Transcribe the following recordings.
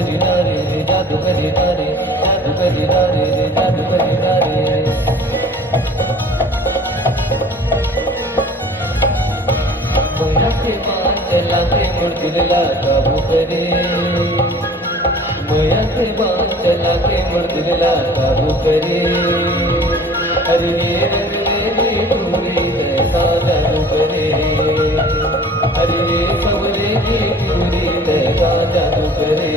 करी नारे रे जादू करी नारे जादू करी नारे रे जादू करी नारे मया के मान चला के मुर्दिला काबू करे मया के मान चला के मुर्दिला काबू करे अरे रंग ले दूरी ऐसा जादू करे अरे सबरे की पूरी ऐसा जादू करे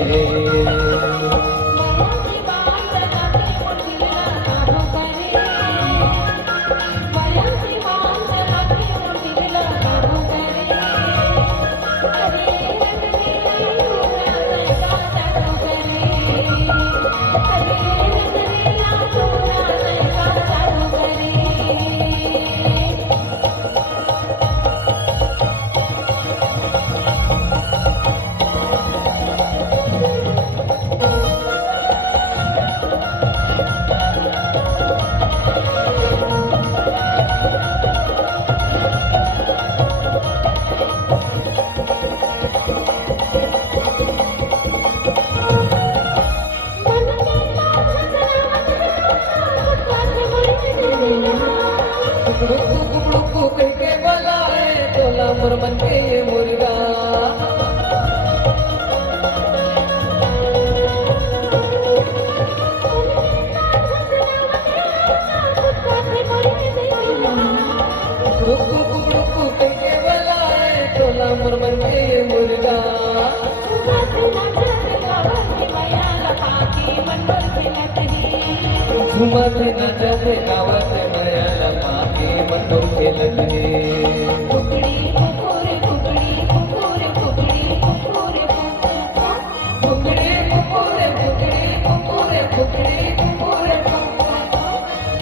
करके बुलाए तोला मुरमन के ये मुर्गा करके बुलाए तोला मुरमन के ये मुर्गा झुमत नजर गावत मया लपा के मंडोर खेलत हे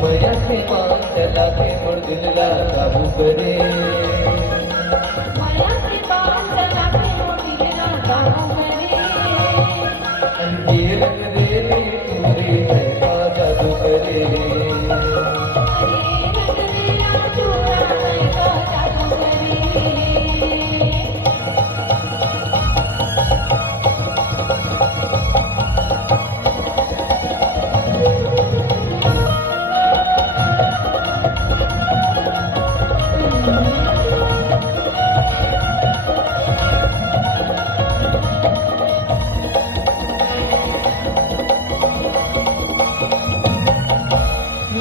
मया के मान चला के मुर्दिला काबू करे ये रंग दे पूरी ऐसा जादू करे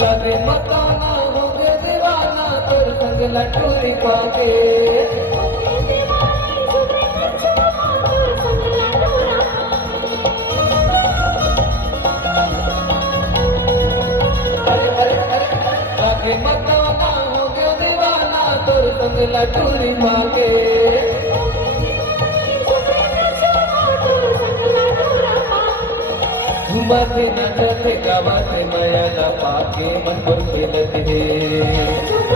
लगे मकाना हो गए दीवाना तोर संग लटूरी पाके लगे मकाना हो गए दीवाना तोर संग लटूरी पाके झुमते नचते गावते मया लपा के मंडोर खेलत हे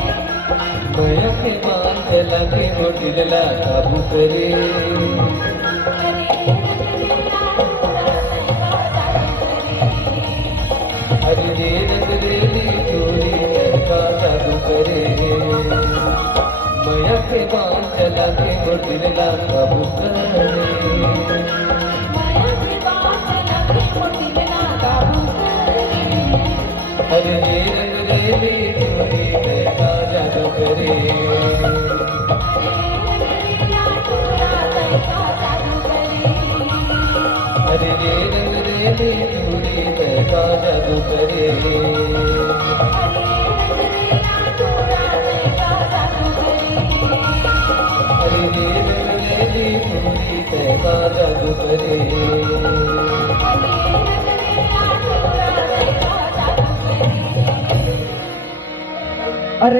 मया के मान चला के मुर्दिला काबू करे अरे रे रंग रेली चोरी ऐसा जादू करे मया के मान चला के मुर्दिला काबू करे अरे रे रंग रेली चोरी ऐसा जादू करे अरे रे रंग रेली चोरी ऐसा जादू करे अरे रे रंग रेली चोरी ऐसा जादू करे